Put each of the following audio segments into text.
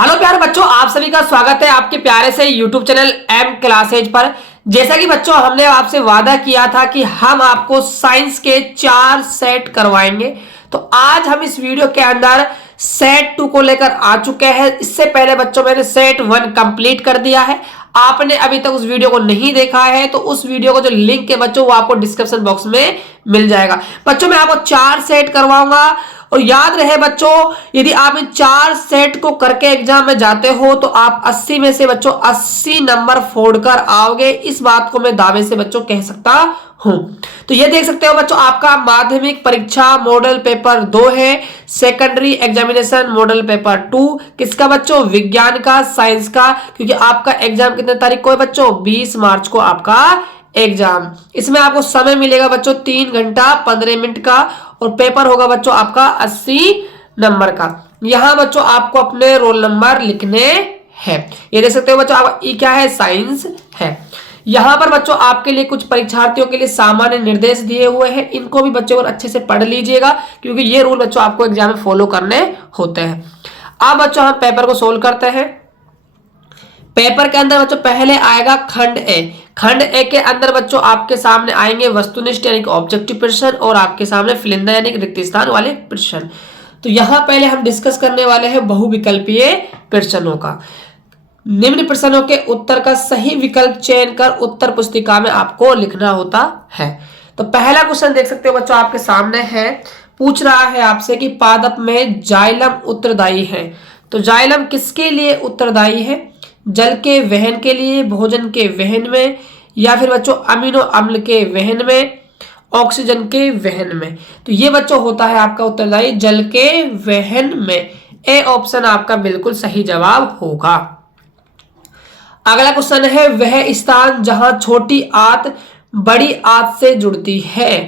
Hello प्यारे बच्चों, आप सभी का स्वागत है आपके प्यारे से यूट्यूब चैनल एम क्लासेज पर। जैसा कि बच्चों हमने आपसे वादा किया था कि हम आपको साइंस के 4 सेट करवाएंगे, तो आज हम इस वीडियो के अंदर सेट 2 को लेकर आ चुके हैं। इससे पहले बच्चों मैंने सेट 1 कंप्लीट कर दिया है। आपने अभी तक उस वीडियो को नहीं देखा है तो उस वीडियो को जो लिंक है बच्चों वो आपको डिस्क्रिप्शन बॉक्स में मिल जाएगा। बच्चों मैं आपको 4 सेट करवाऊंगा और याद रहे बच्चों, यदि आप इन 4 सेट को करके एग्जाम में जाते हो तो आप 80 में से बच्चों 80 नंबर फोड़कर आओगे। इस बात को मैं दावे से बच्चों कह सकता हूं। तो ये देख सकते हो बच्चों, आपका माध्यमिक परीक्षा मॉडल पेपर 2 है, सेकेंडरी एग्जामिनेशन मॉडल पेपर 2 किसका बच्चों, विज्ञान का, साइंस का। क्योंकि आपका एग्जाम कितने तारीख को है बच्चों, 20 मार्च को आपका एग्जाम। इसमें आपको समय मिलेगा बच्चों 3 घंटा 15 मिनट का और पेपर होगा बच्चों आपका 80 नंबर का। यहां बच्चों आपको अपने रोल नंबर लिखने हैं। ये देख सकते हो बच्चों, आपका ई क्या है, साइंस है। यहां पर बच्चों आपके लिए कुछ परीक्षार्थियों के लिए सामान्य निर्देश दिए हुए हैं, इनको भी बच्चों अच्छे से पढ़ लीजिएगा क्योंकि ये रूल बच्चों आपको एग्जाम में फॉलो करने होते हैं। अब बच्चों हम पेपर को सोल्व करते हैं। पेपर के अंदर बच्चों पहले आएगा खंड ए। खंड ए के अंदर बच्चों आपके सामने आएंगे वस्तुनिष्ठ यानी कि ऑब्जेक्टिव प्रश्न और आपके सामने फिल इन द यानी कि रिक्त स्थान वाले प्रश्न। तो यहां पहले हम डिस्कस करने वाले हैं बहुविकल्पीय प्रश्नों का। निम्न प्रश्नों के उत्तर का सही विकल्प चयन कर उत्तर पुस्तिका में आपको लिखना होता है। तो पहला क्वेश्चन देख सकते हो बच्चों आपके सामने है, पूछ रहा है आपसे कि पादप में जाइलम उत्तरदायी है। तो जाइलम किसके लिए उत्तरदायी है, जल के वहन के लिए, भोजन के वहन में, या फिर बच्चों अमीनो अम्ल के वहन में, ऑक्सीजन के वहन में। तो ये बच्चों होता है आपका उत्तरदायी जल के वहन में। ए ऑप्शन आपका बिल्कुल सही जवाब होगा। अगला क्वेश्चन है, वह स्थान जहां छोटी आंत बड़ी आंत से जुड़ती है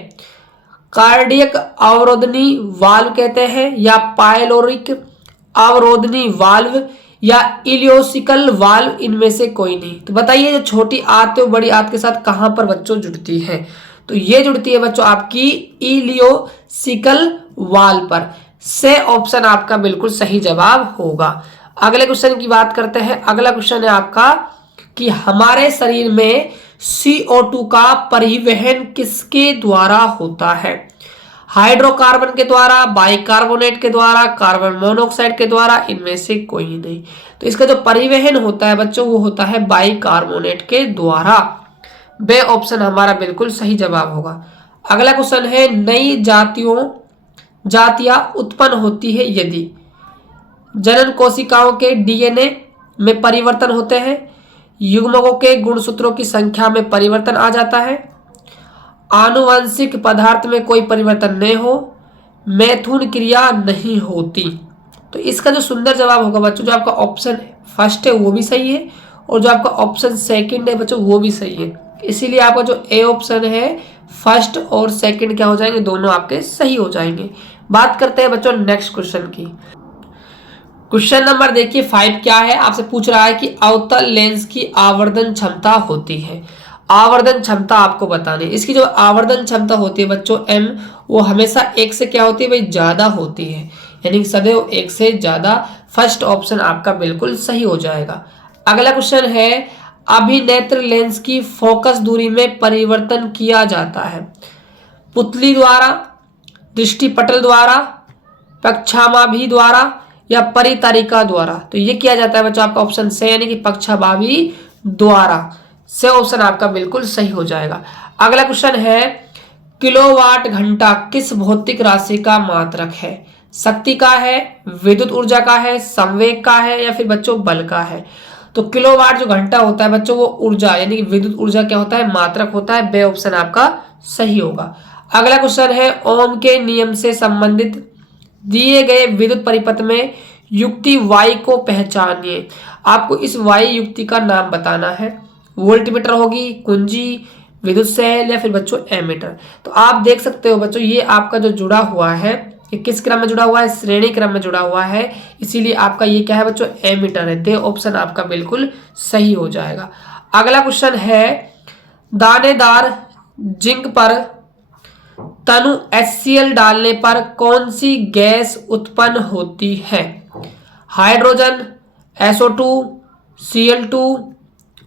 कार्डियक अवरोधनी वाल्व कहते हैं, या पायलोरिक अवरोधनी वाल्व, या इलियोसिकल वाल्व, इनमें से कोई नहीं। तो बताइए जो छोटी आंत है वो बड़ी आंत के साथ कहां पर बच्चों जुड़ती है। तो ये जुड़ती है बच्चों आपकी इलियोसिकल वाल्व पर। से ऑप्शन आपका बिल्कुल सही जवाब होगा। अगले क्वेश्चन की बात करते हैं। अगला क्वेश्चन है आपका कि हमारे शरीर में CO2 का परिवहन किसके द्वारा होता है, हाइड्रोकार्बन के द्वारा, बाइकार्बोनेट के द्वारा, कार्बन मोनोऑक्साइड के द्वारा, इनमें से कोई नहीं। तो इसका जो परिवहन होता है बच्चों वो होता है बाइकार्बोनेट के द्वारा। बे ऑप्शन हमारा बिल्कुल सही जवाब होगा। अगला क्वेश्चन है, नई जातियां उत्पन्न होती है यदि जनन कोशिकाओं के DNA में परिवर्तन होते हैं, युग्मकों के गुणसूत्रों की संख्या में परिवर्तन आ जाता है, आनुवंशिक पदार्थ में कोई परिवर्तन नहीं हो, मैथुन क्रिया नहीं होती। तो इसका जो सुंदर जवाब होगा बच्चों, जो आपका ऑप्शन फर्स्ट है वो भी सही है और जो आपका ऑप्शन सेकंड है बच्चों वो भी सही है। इसीलिए आपका जो ए ऑप्शन है फर्स्ट और सेकंड क्या हो जाएंगे, दोनों आपके सही हो जाएंगे। बात करते हैं बच्चों नेक्स्ट क्वेश्चन की। क्वेश्चन नंबर देखिए 5 क्या है, आपसे पूछ रहा है कि अवतल लेंस की आवर्धन क्षमता होती है। आवर्धन क्षमता आपको बतानी है। इसकी जो आवर्धन क्षमता होती है बच्चों m, वो हमेशा 1 से क्या होती है भाई, ज्यादा होती है, यानी सदैव 1 से ज्यादा। फर्स्ट ऑप्शन आपका बिल्कुल सही हो जाएगा। अगला क्वेश्चन है, अभिनेत्र लेंस की फोकस दूरी में परिवर्तन किया जाता है पुतली द्वारा, दृष्टिपटल द्वारा, पक्षामाभी द्वारा, या परितारिका द्वारा। तो ये किया जाता है बच्चों आपका ऑप्शन से यानी कि पक्षाभावी द्वारा। से ऑप्शन आपका बिल्कुल सही हो जाएगा। अगला क्वेश्चन है, किलोवाट घंटा किस भौतिक राशि का मात्रक है, शक्ति का है, विद्युत ऊर्जा का है, संवेग का है, या फिर बच्चों बल का है। तो किलोवाट जो घंटा होता है बच्चों वो ऊर्जा यानी कि विद्युत ऊर्जा क्या होता है, मात्रक होता है। बे ऑप्शन आपका सही होगा। अगला क्वेश्चन है, ओम के नियम से संबंधित दिए गए विद्युत परिपथ में युक्ति Y को पहचानिए। आपको इस Y युक्ति का नाम बताना है। वोल्टमीटर होगी, कुंजी, विद्युत सेल, या फिर बच्चों एमीटर। तो आप देख सकते हो बच्चों ये आपका जो जुड़ा हुआ है ये किस क्रम में जुड़ा हुआ है, श्रेणी क्रम में जुड़ा हुआ है, इसीलिए आपका ये क्या है बच्चों, एमीटर है। दे ऑप्शन आपका बिल्कुल सही हो जाएगा। अगला क्वेश्चन है, दानेदार जिंक पर तनु HCl डालने पर कौन सी गैस उत्पन्न होती है, हाइड्रोजन, SO2, Cl2,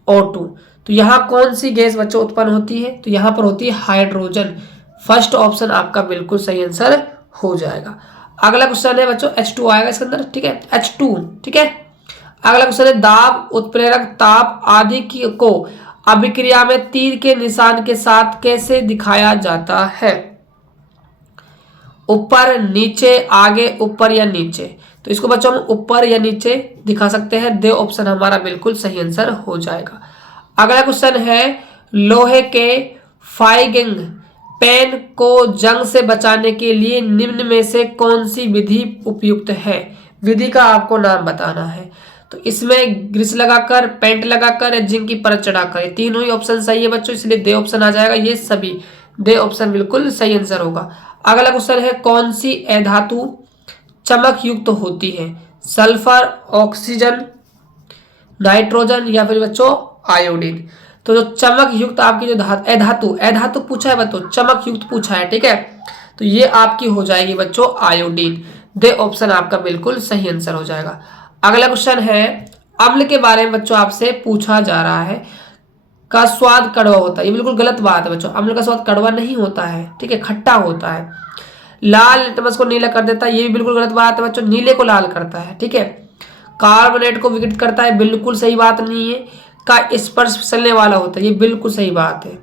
O2। तो यहाँ कौन सी गैस बच्चों उत्पन्न होती है? तो यहाँ पर होती है हाइड्रोजन। फर्स्ट ऑप्शन आपका बिल्कुल सही आंसर हो जाएगा। अगला क्वेश्चन है बच्चों H2 आएगा इसके अंदर, ठीक है, H2, ठीक है। अगला क्वेश्चन है दाब, उत्प्रेरक ताप आदि को अभिक्रिया में तीर के निशान के साथ कैसे दिखाया जाता है? ऊपर, नीचे, आगे, ऊपर या नीचे? तो इसको बच्चों हम ऊपर या नीचे दिखा सकते हैं। दे ऑप्शन हमारा बिल्कुल सही आंसर हो जाएगा। अगला क्वेश्चन है लोहे के फाइगिंग पेन को जंग से बचाने के लिए निम्न में से कौन सी विधि उपयुक्त है? विधि का आपको नाम बताना है। तो इसमें ग्रीस लगाकर, पेंट लगाकर या जिंक की परत चढ़ाकर, ये तीनों ही ऑप्शन सही है बच्चों, इसलिए दे ऑप्शन आ जाएगा। ये सभी दे ऑप्शन बिल्कुल सही आंसर होगा। अगला क्वेश्चन है कौन सी अधातु चमक युक्त होती है? सल्फर, ऑक्सीजन, नाइट्रोजन या फिर बच्चों आयोडीन? तो जो चमक युक्त आपकी जो अधातु पूछा है बच्चों, चमक युक्त पूछा है, ठीक है, तो ये आपकी हो जाएगी बच्चों आयोडीन। दे ऑप्शन आपका बिल्कुल सही आंसर हो जाएगा। अगला क्वेश्चन है अम्ल के बारे में बच्चों आपसे पूछा जा रहा है, का स्वाद कड़वा होता है। ये बिल्कुल गलत बात है बच्चों, अम्ल का स्वाद कड़वा नहीं होता है, ठीक है, खट्टा होता है। लाल लिटमस को नीला कर देता है, ये भी बिल्कुल गलत बात है बच्चों, नीले को लाल करता है, ठीक है। कार्बोनेट को विघटित करता है, बिल्कुल सही बात नहीं है। का स्पर्श फिसलने वाला होता है, ये बिल्कुल सही बात है।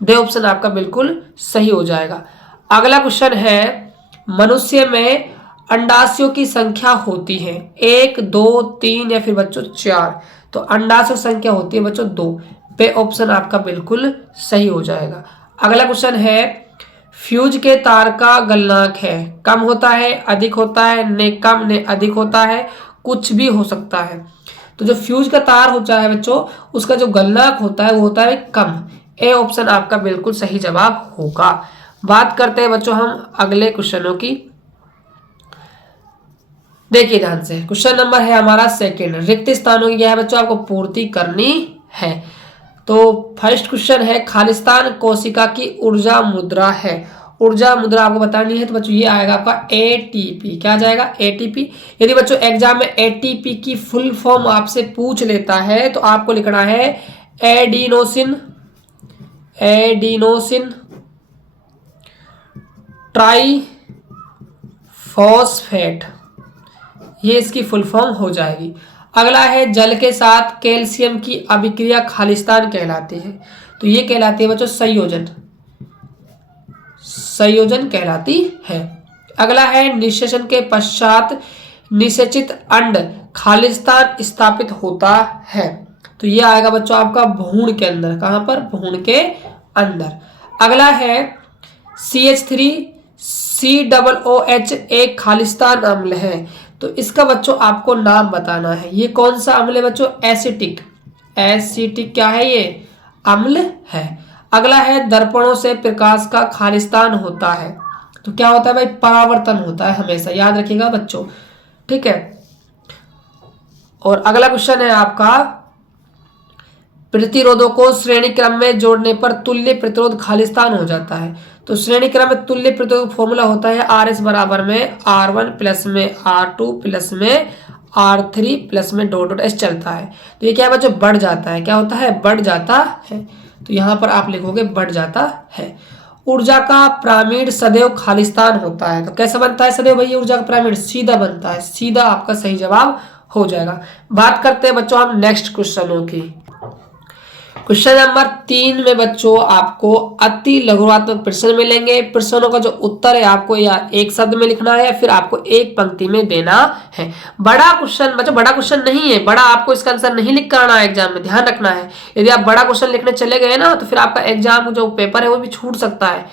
दे ऑप्शन आपका बिल्कुल सही हो जाएगा। अगला क्वेश्चन है मनुष्य में अंडाशयों की संख्या होती है 1, 2, 3 या फिर बच्चों 4? तो अंडाशय संख्या होती है बच्चों 2। पे ऑप्शन आपका बिल्कुल सही हो जाएगा। अगला क्वेश्चन है फ्यूज के तार का गलनांक है, कम होता है, अधिक होता है, ने कम ने अधिक होता है, कुछ भी हो सकता है? तो जो फ्यूज का तार होता है बच्चों, उसका जो गलनांक होता है वो होता है कम। ए ऑप्शन आपका बिल्कुल सही जवाब होगा। बात करते हैं बच्चों हम अगले क्वेश्चनों की। देखिए ध्यान से, क्वेश्चन नंबर है हमारा सेकंड, रिक्त स्थानों की क्या है बच्चों आपको पूर्ति करनी है। तो फर्स्ट क्वेश्चन है खालिस्तान कोशिका की ऊर्जा मुद्रा है। ऊर्जा मुद्रा आपको बतानी है, तो बच्चों ये आएगा आपका एटीपी। क्या आ जाएगा? एटीपी। यदि बच्चों एग्जाम में एटीपी की फुल फॉर्म आपसे पूछ लेता है तो आपको लिखना है एडिनोसिन ट्राइफॉस्फेट, ये इसकी फुल फॉर्म हो जाएगी। अगला है जल के साथ कैल्शियम की अभिक्रिया खालिस्तान कहलाती है। तो ये कहलाती है बच्चों संयोजन कहलाती है। अगला है निषेचन के पश्चात निषेचित अंड खालिस्तान स्थापित होता है। तो ये आएगा बच्चों आपका भ्रूण के अंदर। कहां पर? भ्रूण के अंदर। अगला है CH3COOH एक खालिस्तान अम्ल है। तो इसका बच्चों आपको नाम बताना है। ये कौन सा अम्ल है बच्चों? एसिटिक क्या है? ये अम्ल है। अगला है दर्पणों से प्रकाश का खालिस्तान होता है। तो क्या होता है भाई? परावर्तन होता है, हमेशा याद रखिएगा बच्चों, ठीक है। और अगला क्वेश्चन है आपका प्रतिरोधों को श्रेणी क्रम में जोड़ने पर तुल्य प्रतिरोध खालिस्तान हो जाता है। तो श्रेणी क्रम में तुल्य प्रतिरोध फॉर्मूला होता है RS बराबर में R1 प्लस में R2 प्लस में R3 प्लस में डॉट डॉट S चलता है। तो ये क्या है बच्चों? बढ़ जाता है। क्या होता है? बढ़ जाता है। तो यहाँ पर आप लिखोगे बढ़ जाता है। ऊर्जा का पिरामिड सदैव खालिस्तान होता है। तो कैसा बनता है सदैव भैया ऊर्जा का पिरामिड? सीधा बनता है। सीधा आपका सही जवाब हो जाएगा। बात करते हैं बच्चों हम नेक्स्ट क्वेश्चनों की। क्वेश्चन नंबर 3 में बच्चों आपको अति लघुत्मक प्रश्न मिलेंगे। प्रश्नों का जो उत्तर है आपको या एक शब्द में लिखना है या फिर आपको एक पंक्ति में देना है। बड़ा क्वेश्चन बच्चों बड़ा क्वेश्चन नहीं है, बड़ा आपको इसका आंसर नहीं लिख कर आना है एग्जाम में, ध्यान रखना है। यदि आप बड़ा क्वेश्चन लिखने चले गए ना तो फिर आपका एग्जाम जो पेपर है वो भी छूट सकता है,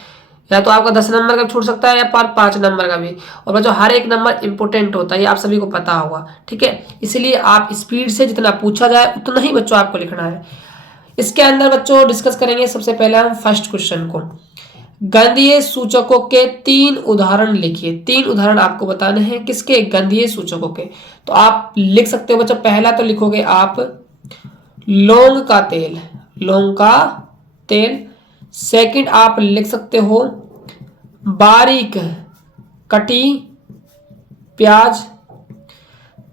या तो आपका 10 नंबर का छूट सकता है या 5 नंबर का भी। और बच्चों हर एक नंबर इंपोर्टेंट होता है, ये आप सभी को पता होगा, ठीक है। इसलिए आप स्पीड से जितना पूछा जाए उतना ही बच्चों आपको लिखना है। इसके अंदर बच्चों डिस्कस करेंगे सबसे पहले हम फर्स्ट क्वेश्चन को। गंधीय सूचकों के 3 उदाहरण लिखिए। 3 उदाहरण आपको बताने हैं किसके? गंधीय सूचकों के। तो आप लिख सकते हो बच्चों, पहला तो लिखोगे आप लौंग का तेल। सेकंड आप लिख सकते हो बारीक कटी प्याज।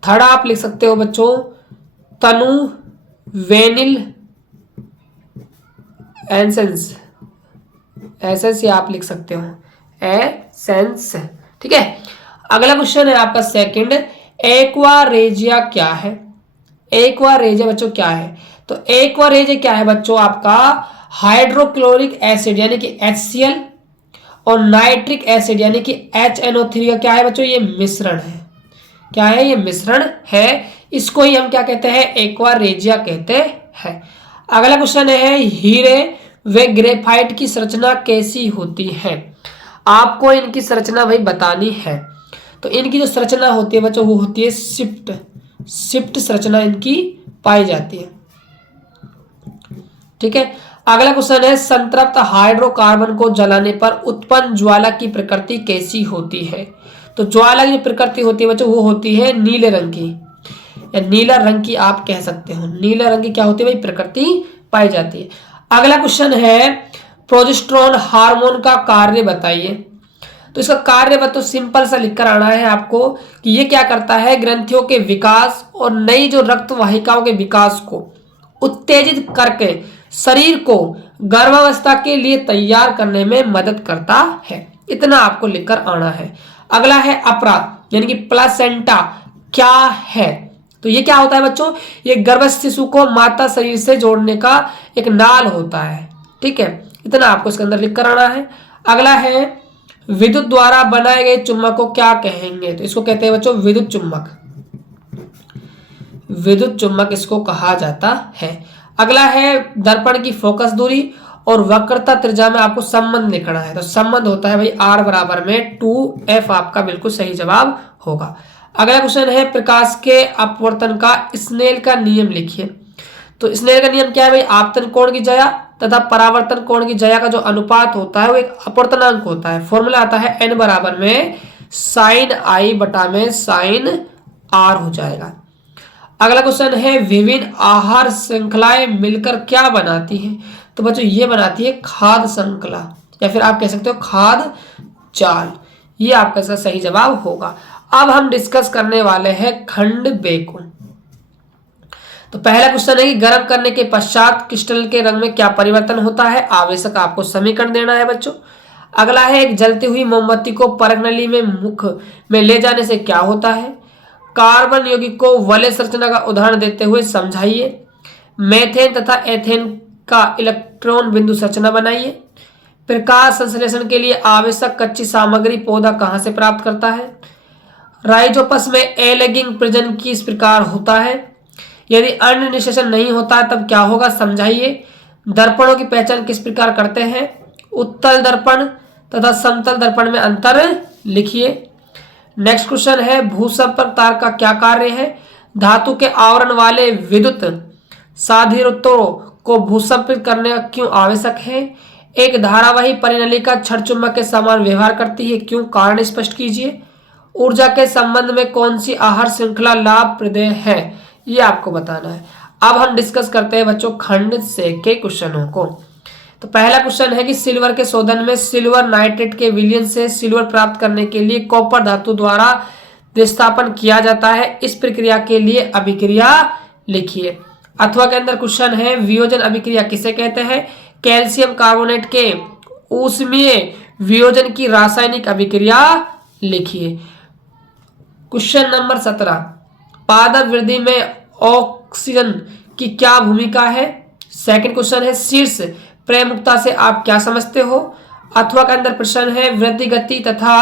थर्ड आप लिख सकते हो बच्चों तनु वेनिल एसेंस, एसेंस ये आप लिख सकते हो एसेंस। ठीक है, अगला क्वेश्चन है आपका सेकंड, एक्वारेजिया क्या है? एक्वारेजिया बच्चों क्या है? तो एक्वारेजिया क्या है बच्चों? आपका हाइड्रोक्लोरिक एसिड यानी कि HCl और नाइट्रिक एसिड यानी कि HNO3 का क्या है बच्चों? ये मिश्रण है। क्या है? ये मिश्रण है। इसको ही हम क्या कहते हैं? एक्वारेजिया कहते हैं। अगला क्वेश्चन है, हीरे व ग्रेफाइट की संरचना कैसी होती है? आपको इनकी संरचना भाई बतानी है। तो इनकी जो संरचना होती है बच्चों वो होती है शिफ्ट संरचना इनकी पाई जाती है। ठीक है, अगला क्वेश्चन है, संतृप्त हाइड्रोकार्बन को जलाने पर उत्पन्न ज्वाला की प्रकृति कैसी होती है? तो ज्वाला की प्रकृति होती है बच्चों वो होती है नीले रंग की, या नीला रंग की आप कह सकते हो। नीला रंग की क्या होती है भाई? प्रकृति पाई जाती है। अगला क्वेश्चन है, प्रोजेस्टेरोन हार्मोन का कार्य बताइए। तो इसका कार्य बता, तो सिंपल सा लिखकर आना है आपको कि ये क्या करता है? ग्रंथियों के विकास और नई जो रक्त वाहिकाओं के विकास को उत्तेजित करके शरीर को गर्भावस्था के लिए तैयार करने में मदद करता है। इतना आपको लिखकर आना है। अगला है अपरा यानी कि प्लासेंटा क्या है? तो ये क्या होता है बच्चों? ये गर्भस्थ शिशु को माता शरीर से जोड़ने का एक नाल होता है। ठीक है, इतना आपको इसके अंदर लिख कर आना है। अगला है, विद्युत द्वारा बनाए गए चुंबक को क्या कहेंगे? तो इसको कहते हैं बच्चों विद्युत चुंबक। विद्युत चुंबक इसको कहा जाता है। अगला है, दर्पण की फोकस दूरी और वक्रता त्रिज्या में आपको संबंध लिखना है। तो संबंध होता है भाई R बराबर में 2F, आपका बिल्कुल सही जवाब होगा। अगला क्वेश्चन है, प्रकाश के अपवर्तन का स्नेल का नियम लिखिए। तो स्नेल का नियम क्या है भाई? आपतन कोण की जया तथा परावर्तन कोण की जया का जो अनुपात होता है वो एक अपवर्तनांक होता है। फॉर्मूला आता है N बराबर में साइन I बटा में साइन R हो जाएगा। अगला क्वेश्चन है, विभिन्न आहार श्रृंखलाएं मिलकर क्या बनाती हैं? तो बच्चों ये बनाती है खाद्य श्रृंखला, या फिर आप कह सकते हो खाद्य जाल। ये आपका इसका सही जवाब होगा। अब हम डिस्कस करने वाले हैं खंड बे को। तो पहला क्वेश्चन है कि गर्म करने के पश्चात क्रिस्टल के रंग में क्या परिवर्तन होता है? आवेशक आपको समीकरण देना है बच्चों। अगला है, एक जलती हुई मोमबत्ती को परख नली में मुख में ले जाने से क्या होता है? कार्बन यौगिक को वलय संरचना का उदाहरण देते हुए समझाइए। मेथेन तथा एथेन का इलेक्ट्रॉन बिंदु संरचना बनाइए। प्रकाश संश्लेषण के लिए आवश्यक कच्ची सामग्री पौधा कहां से प्राप्त करता है? राइजोपस में एलेगिंग प्रजनन किस प्रकार होता है? यदि अन्न निषेचन नहीं होता है तब क्या होगा? समझाइए। दर्पणों की पहचान किस प्रकार करते हैं? उत्तल दर्पण तथा समतल दर्पण में अंतर लिखिए। नेक्स्ट क्वेश्चन है, भूसंपर्क तार का क्या कार्य है? धातु के आवरण वाले विद्युत साधित्रों को भूसंपर्क करने क्यों आवश्यक है? एक धारावाही परिनलिका छड़ चुंबक के समान व्यवहार करती है, क्यों? कारण स्पष्ट कीजिए। ऊर्जा के संबंध में कौन सी आहार श्रृंखला लाभप्रद है? ये आपको बताना है। अब हम डिस्कस करते हैं बच्चों खंड से के क्वेश्चनों को। तो पहला क्वेश्चन है कि सिल्वर के शोधन में सिल्वर नाइट्रेट के विलयन से सिल्वर प्राप्त करने के लिए कॉपर धातु द्वारा विस्थापन किया जाता है। इस प्रक्रिया के लिए अभिक्रिया लिखिए। अथवा के अंदर क्वेश्चन है, वियोजन अभिक्रिया किसे कहते हैं? कैल्शियम कार्बोनेट के ऊष्मीय वियोजन की रासायनिक अभिक्रिया लिखिए। क्वेश्चन नंबर 17, पादप वृद्धि में ऑक्सीजन की क्या भूमिका है? सेकंड क्वेश्चन है, शीर्ष प्रमुखता से आप क्या समझते हो? अथवा के अंदर प्रश्न है, वृद्धि गति तथा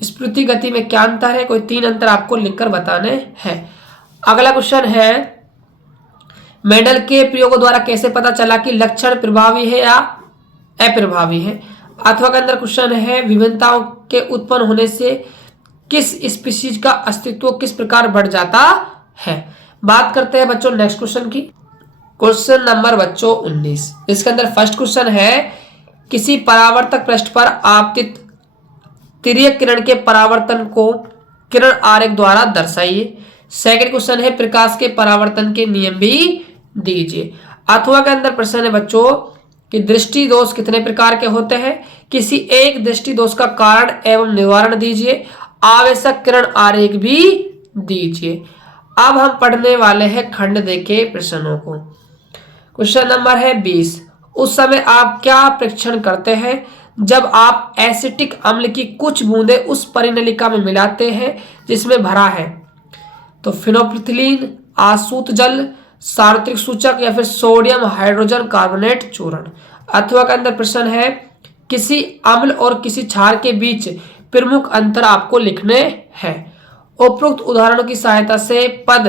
स्फूर्ति गति में क्या अंतर है? कोई 3 अंतर आपको लिखकर बताने हैं। अगला क्वेश्चन है, मेंडल के प्रयोगों द्वारा कैसे पता चला कि लक्षण प्रभावी है या अप्रभावी है? अथवा के अंदर क्वेश्चन है, विभिन्नताओं के उत्पन्न होने से किस स्पीशीज का अस्तित्व किस प्रकार बढ़ जाता है? बात करते हैं बच्चों नेक्स्ट क्वेश्चन की। क्वेश्चन नंबर बच्चों 19, इसके अंदर फर्स्ट क्वेश्चन है, किसी परावर्तक पृष्ठ पर आपतित तिर्यक किरण के परावर्तन को किरण आरेख द्वारा दर्शाइए। सेकंड क्वेश्चन है, प्रकाश के परावर्तन के नियम भी दीजिए। अथवा के अंदर प्रश्न है बच्चों कि दृष्टि दोष कितने प्रकार के होते हैं? किसी एक दृष्टि दोष का कारण एवं निवारण दीजिए। आवश्यक किरण आरेख भी दीजिए। अब हम पढ़ने वाले हैं खंड दे के प्रश्नों को। क्वेश्चन नंबर है 20। उस समय आप क्या परीक्षण करते हैं जब आप एसिटिक अम्ल की कुछ बूंदें उस परिनलिका में मिलाते हैं जिसमें भरा है? तो फिनोप्रिथिलीन, आसूत जल, सार्वत्रिक सूचक या फिर सोडियम हाइड्रोजन कार्बोनेट चूर्ण। अथवा के अंदर प्रश्न है किसी अम्ल और किसी क्षार के बीच प्रमुख अंतर आपको लिखने हैं। उपरोक्त उदाहरणों की सहायता से पद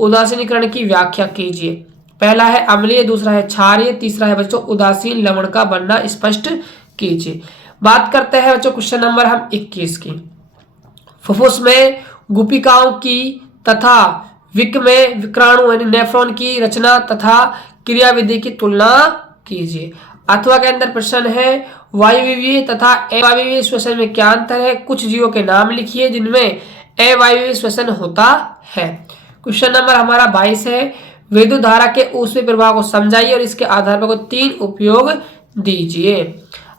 उदासीनीकरण की व्याख्या कीजिए। पहला है अम्लीय, दूसरा है क्षारीय, तीसरा है बच्चों उदासीन लवण का बनना स्पष्ट कीजिए। बात करते हैं बच्चों क्वेश्चन नंबर हम 21 की। फुफ्फुस में गुपिकाओं की तथा विक में विक्राणु यानी नेफ्रॉन की रचना तथा क्रियाविधि की तुलना कीजिए। अथवा के अंदर प्रश्न है वायुवीय तथा अवायवीय श्वसन में क्या अंतर है? कुछ जीवों के नाम लिखिए जिनमें अवायवीय श्वसन होता है। क्वेश्चन नंबर हमारा 22 है विद्युत धारा के ऊष्मीय प्रभाव को समझाइए और इसके आधार पर 3 उपयोग दीजिए।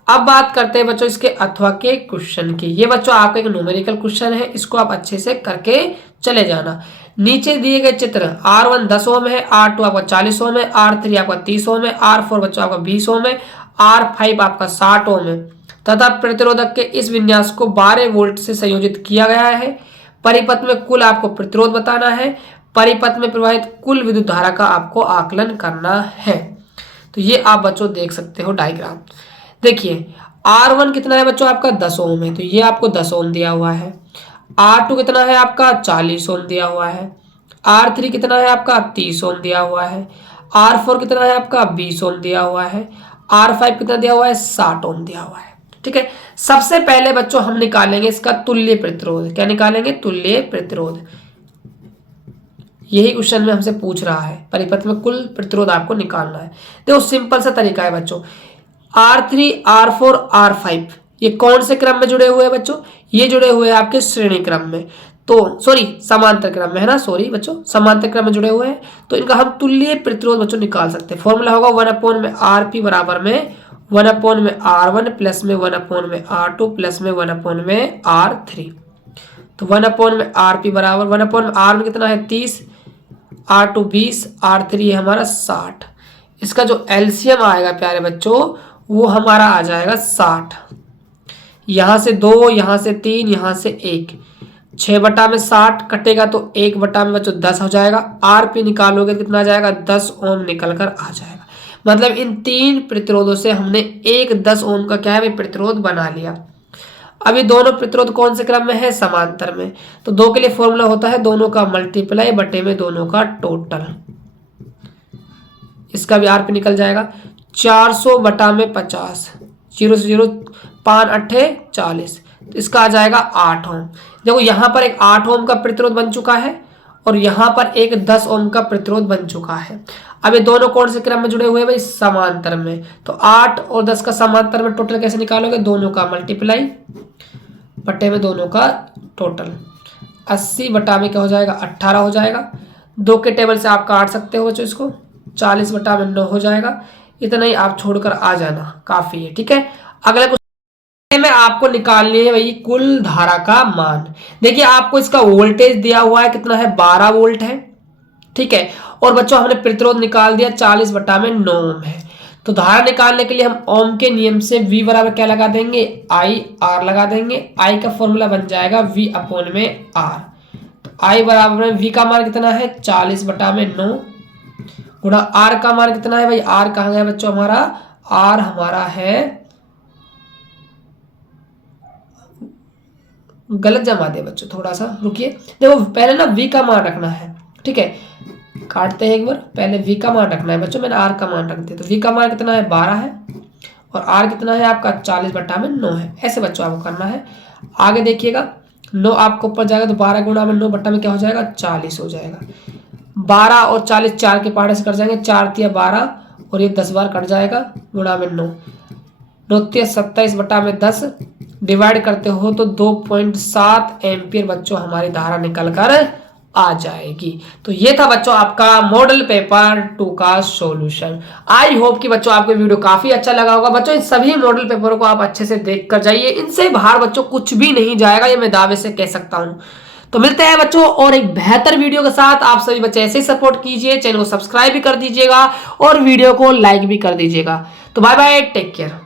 अब बात करते हैं बच्चों इसके अथवा के क्वेश्चन की। ये बच्चों आपका एक न्यूमेरिकल क्वेश्चन है, इसको आप अच्छे से करके चले जाना। नीचे दिए गए चित्र R1 10 ओम है, R2 आपका 40 ओम है, R3 आपका 30 ओम है, R4 बच्चों आपका 20 ओम है, R5 आपका 60 ओम है तथा प्रतिरोधक के इस विन्यास को 12 वोल्ट से संयोजित किया गया है। परिपथ में कुल आपको प्रतिरोध बताना है। परिपथ में प्रवाहित कुल विद्युत धारा का आपको आकलन करना है। तो ये आप बच्चों देख सकते हो डायग्राम। देखिए R1 कितना है बच्चों आपका 10 ओम है, तो ये आपको 10 ओम दिया हुआ है। R2 कितना है आपका 40 ओम दिया हुआ है। R3 कितना है आपका 30 ओम दिया हुआ है। R4 कितना है आपका 20 ओम दिया हुआ है। R5 कितना दिया हुआ है 60 ओम दिया हुआ है। ठीक है, सबसे पहले बच्चों हम निकालेंगे इसका तुल्य प्रतिरोध। क्या निकालेंगे? तुल्य प्रतिरोध। यही क्वेश्चन में हमसे पूछ रहा है, परिपथ में कुल प्रतिरोध आपको निकालना है। देखो सिंपल सा तरीका है बच्चों, R3 R4 R5 ये कौन से क्रम में जुड़े हुए हैं बच्चों? ये जुड़े हुए हैं आपके श्रेणी क्रम में, तो सॉरी समांतर क्रम में है ना, सॉरी बच्चों समांतर क्रम में जुड़े हुए हैं। तो इनका हम तुल्य प्रतिरोध बच्चों निकाल सकते हैं। फॉर्मूला होगा 1 में RP बराबर में 1 में R1 प्लस में 1 में R2 प्लस में 1 में R3। तो 1 में RP बराबर 1 में R1 कितना है 30, R2 20, R3 है हमारा 60। इसका जो एलसीएम आएगा प्यारे बच्चों वो हमारा आ जाएगा 60। यहाँ से 2, यहाँ से 3, यहाँ से 1, 6 बटा में 60 कटेगा तो 1 बटा में बच्चों 10 हो जाएगा। RP निकालोगे तो कितना आ जाएगा 10 ओम निकल कर आ जाएगा। मतलब इन 3 प्रतिरोधों से हमने एक 10 ओम का क्या है प्रतिरोध बना लिया। अभी दोनों प्रतिरोध कौन से क्रम में है? समांतर में। तो 2 के लिए फॉर्मूला होता है दोनों का मल्टीप्लाई बटे में दोनों का टोटल। इसका भी RP निकल जाएगा 400 बटा में 50, 0 से 0 5 8 40, तो इसका आ जाएगा 8 ओम। देखो यहाँ पर एक 8 ओम का प्रतिरोध बन चुका है और यहाँ पर एक 10 ओम का प्रतिरोध बन चुका है। अब ये दोनों कौन से क्रम में जुड़े हुए हैं भाई? समांतर में। तो 8 और 10 का समांतर में टोटल कैसे निकालोगे? दोनों का मल्टीप्लाई बटे में दोनों का टोटल। 80 बटा में क्या हो जाएगा 18 हो जाएगा। 2 के टेबल से आप काट सकते हो बच्चों इसको, 40 बटा में 9 हो जाएगा। इतना ही आप छोड़कर आ जाना, काफी है। ठीक है, अगले क्वेश्चन में आपको निकालनी है भाई कुल धारा का मान। देखिए आपको इसका वोल्टेज दिया हुआ है कितना है 12 वोल्ट है। ठीक है, और बच्चों हमने प्रतिरोध निकाल दिया 40 बटा में 9 ओम है। तो धारा निकालने के लिए हम ओम के नियम से V बराबर क्या लगा देंगे I R लगा देंगे। I का फॉर्मूला बन जाएगा V अपॉन में R। तो I बराबर में V का मान कितना है 40 बटा में 9 गुणा R का मान कितना है भाई? R कहाँ गया बच्चों हमारा? R हमारा है, गलत जमा दे बच्चों, थोड़ा सा रुकिए। देखो पहले ना V का मान रखना है। ठीक है, काटते हैं एक बार, पहले V का मान रखना है बच्चों। मैंने R का मान रख दिया। तो V का मान कितना है 12 है और R कितना है आपका 40 बटा में 9 है। ऐसे बच्चों आपको करना है। आगे देखिएगा 9 आपको ऊपर जाएगा तो 12 गुणा में 9 बटा में क्या हो जाएगा 40 हो जाएगा। 12 और 40 4 के पहाड़े से कट जाएंगे, 4 तिया 12 और ये 10 बार कट जाएगा गुणा में 9, 9 तिया 27 बटा में 10 डिवाइड करते हो तो 2.7 एम्पियर बच्चों हमारी धारा निकल कर आ जाएगी। तो ये था बच्चों आपका मॉडल पेपर 2 का सॉल्यूशन। आई होप कि बच्चों आपको वीडियो काफी अच्छा लगा होगा। बच्चों इन सभी मॉडल पेपरों को आप अच्छे से देख कर जाइए, इनसे बाहर बच्चों कुछ भी नहीं जाएगा, ये मैं दावे से कह सकता हूँ। तो मिलते हैं बच्चों और एक बेहतर वीडियो के साथ। आप सभी बच्चे ऐसे ही सपोर्ट कीजिए, चैनल को सब्सक्राइब भी कर दीजिएगा और वीडियो को लाइक भी कर दीजिएगा। तो बाय बाय, टेक केयर।